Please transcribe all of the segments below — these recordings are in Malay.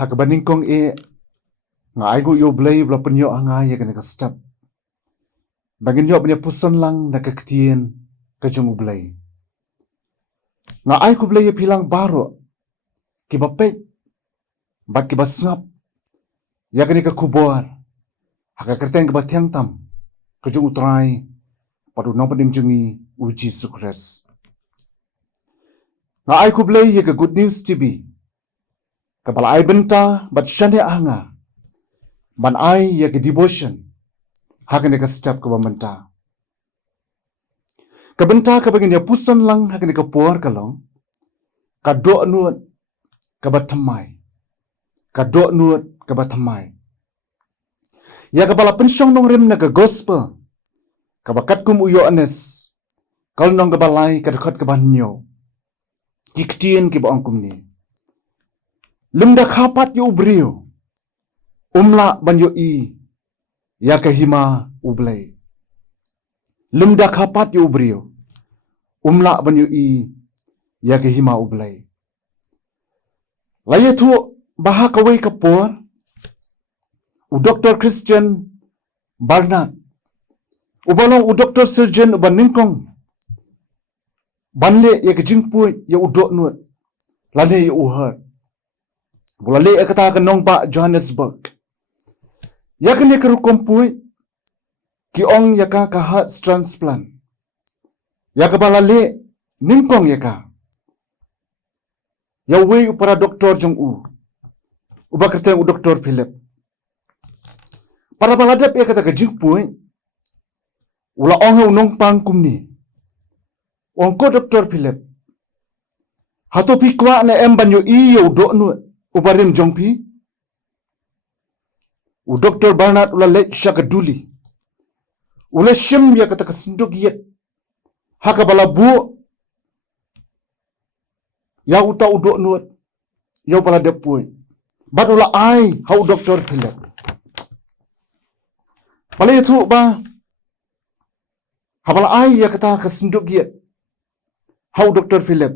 hak baning kong nga ay go yo blay bla penyo anga ya kena ka step bagin yo punya puson lang nakaktian ka jung blay nga ay ko blay pilang baro kibapet bat kibasngap ya kena ka kubor hak kerteng ka batyang tam ka jung utray padu nong padim jungi uji sukres nga ay ko blay ya ka good news tv kapala ay benta bat shane anga ban ay ya ke devotion hakane ka step ka bamenta ka benta ka bagin ya pusan lang hakane ka por ka long ka do nuot ka batamai ka do nuot ka batamai ya ka bala pensyong nong rim na ka gospel ka bakat kum uyo anes kal nong ka balai ka dekat ka banyo kiktien ki ba kum ni lumda khapat yu brio umla banyo ya kahima ublay lumda khapat yu brio umla banyo ya kahima ublay laya tu bahak away kapor u Dr. Christian Barnard ubalong u Dr. Surgeon ubaningkong banle ya kajingpuy ya udok nuot lane ya uhar bulale ya kata kanong ba Johannesburg ya kene kerukom puy ki ong ya ka heart transplant ya ka balale ningkong ya ka ya we para doktor jong uba kerteng u Dr. Philip para baladap ya kata kajing puy ula ong unong pang kumni ong ko Dr. Philip hato pi kwa na embanyo ya udok nu ubarim jong pi u Dr. Barnard ula let syakaduli ula shim ya kata kasinduk yet haka balabu ya uta udok nuot ya bala depuy bat ula ai hau Dr. Philip bala itu ba habala ai ya kata kasinduk yet hau Dr. Philip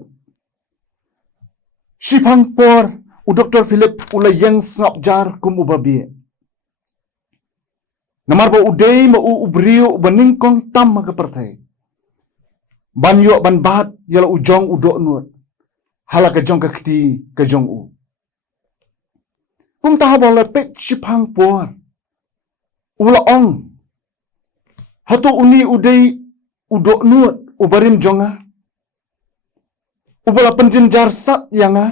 shipang por u Dr. Philip ula yang sap jar kum ubabi namar ba udai ma ubrio baningkong tam magapertai banyo ban bat yala ujong udok nuot hala ka jong ka kti ka jong kum ta bola pet shipang por ula ong hato uni udai udok nuot ubarim jonga ubala penjin jar sat yanga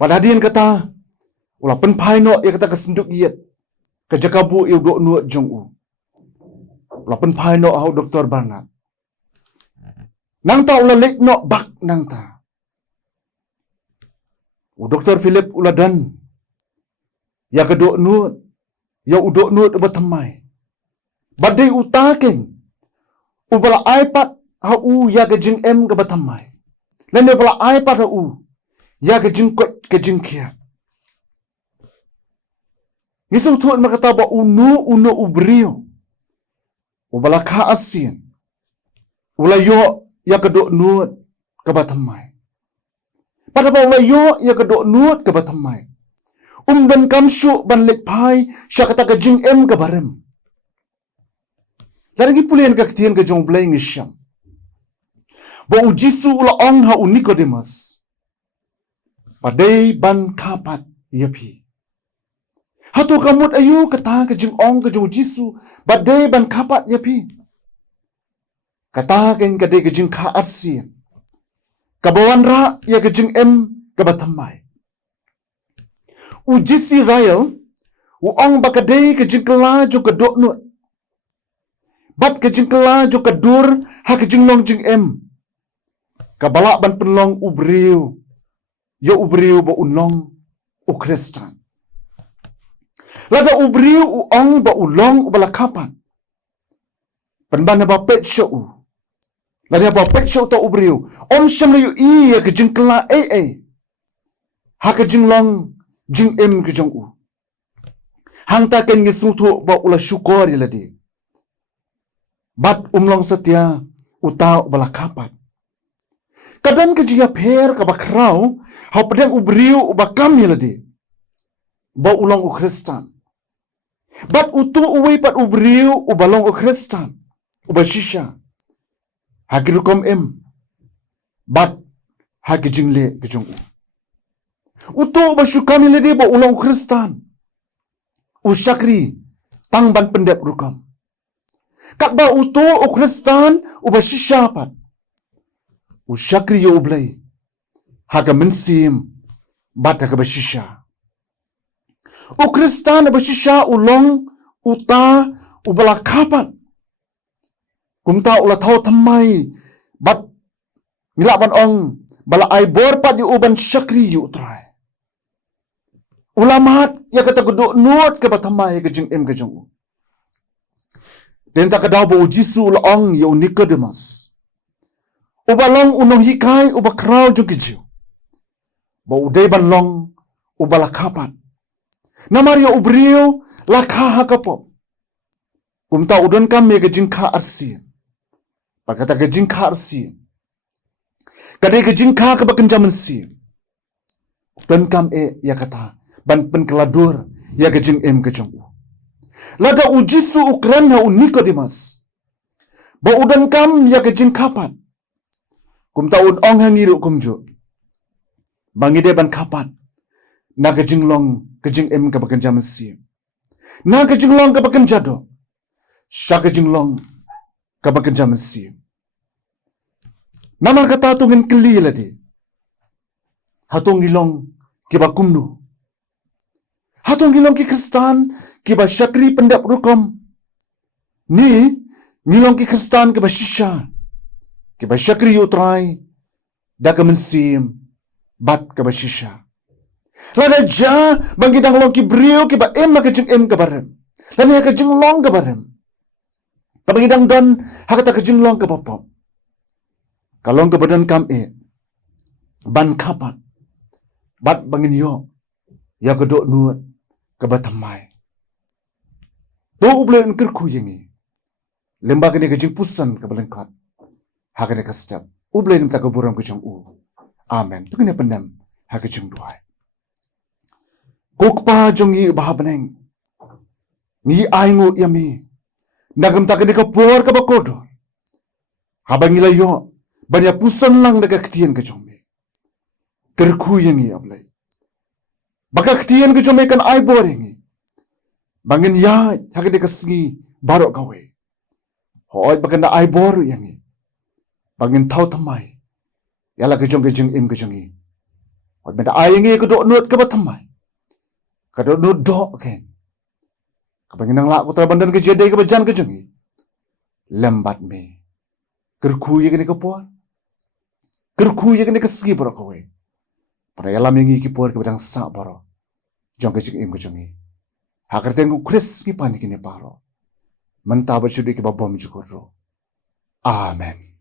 padadian kata ula penpai no ya kata kasinduk yet kajakabu yu do nuot jong ula penpai no hau Dr. Barnard nang ta ula lek no bak nang ta u Dr. Philip ula dan ya kadok nuot ya udok nuot ubatamai badai utakeng ubala iPad hau ya gajing em ga batamai lene bala iPad hau ya gajing kwet gajing kia ngisau tuan makata ba uno ubrio ubala ka asin ula yo ya kadok nuot ka batamai pada ba ula yo ya kadok nuot ka batamai dan kamsyu ban lek pai syakata gajing em ka barem lagi pulian ka ketien ka jong blay ngisham ba ujisu ula ong ha Nicodemus padai ban kapat yapi hato kamut ayu kata ka jing ong ka jong jisu badai ban kapat yapi kata ken ka de ka jing ka arsian kabawan ra ya ka jing em ka batamai ujisi rail u ong bakadai ka jing kala jo ka dok nuat bat ka jing kala jo ka dur ha ka jing long jing em kabala ban penlong ubriu ya ubriu ba unlong u Kristan lada ubriu u ong ba ulong u bala kapan penbana ba pet show lada ba pet show ta ubriu om syam la yu ya ka jing kala ha ka jing long jing em ka jong hang ta ken ngisung thu ba ula syukor ya ladi bat umlong setia uta bala kapat Kadang ke jia per ka bakrau, hau pedang ubriu ubakam ni ladi. Ba ulang u Kristan. Bat utu uwi pat ubriu ubalong u Kristan. Ubashisha. Hagirukom em. Bat hagijingle gejung u. Utu ubashukam ni ladi ba ulang u Kristan. Usyakri tangban pendep rukam. Kat ba utu u Kristan ubashisha pat. Usyakri yo ublay. Haga mensim bat haga bashisha. U Kristan bashisha ulong uta ubalakapat. Kumta ula tau thamai bat milaban ong bala ai bor pat yu uban syakri yu utrai. Ulamat ya kata geduk nuat ke bathamai ke jing em ke jong. Den tak kadaw bo ujisu ula ong yu Nicodemus. Ubalong unong hikai ubakraw jong kijiu. Ba uday banlong ubalakapat. Namario ubriyo lakha hakapop. Kumta udon kami ke jingka arsin. Pagkata ke jingka arsin. Kadai ke jingka ke bakenja mensin. Udon kam ya kata ban penkeladur ya ke jing em ke jong u. Lada ujisu ukran ha Nicodemus. Ba udon kam ya ke jingka pat. Kumta un ong hangiru kumjo. Bangide ban kapat. Na ke jinglong ke jing em ke bakenja mensin. Na ke jinglong ke bakenja do. Syaka jinglong ke bakenja mensin. Namar kata tungin keli ladi. Hatong gilong kiba kumnu. Hatong gilong ki Kristan kiba syakri pendap rukom. Ni ngilong ki Kristan kiba shisha. Kiba syakri utrai. Da ke mensim bat kiba shisha. Lada ja bangidang long ki brio kiba em ke jing em ke barem. Lani ha ke jing long ke barem. Kabangidang don hakata ke jing long ke bapop. Kalong ke badan kam ban kapat. Bat bangin yo. Ya kedok nuat ke batamai. Do uble ngkerku yengi. Lembaga ni ke jing pusan ke balengkat. Hakane ke step. Uble ni tak ke buram ke jing u. Amen. Tu kena pendam ha ke jing duai. Kukpa jongi bahabeneng. Ni aingu yami. Nagam tak ke por ke bakodor. Habangila yo. Banyak pusan lang naga ketian ke jombe. Kerku yengi ablay. Baka ketian ke jombe kan ai bor yengi. Bangin ya hakade kasengi barok kawe. Hoy bakan na ai bor yengi. Bangin tau tamai. Yala ke jong im ke jongi. Hoy benda ai yengi ke dok nut ke batamai. Ke dok nut dok ken. Kabangin nang lak kutra bandan ke jedai ke bajan ke jongi. Lembat me. Kerku yengi ke por. Kerku yang kena kesegi borok kowe. Pada yalam yang iki por ke bedang sak borok. Jong ke jing im ke jongi. Hakar tengku kris ki panik ini paro. Mentah bersyukur ke babam jukur. Amen.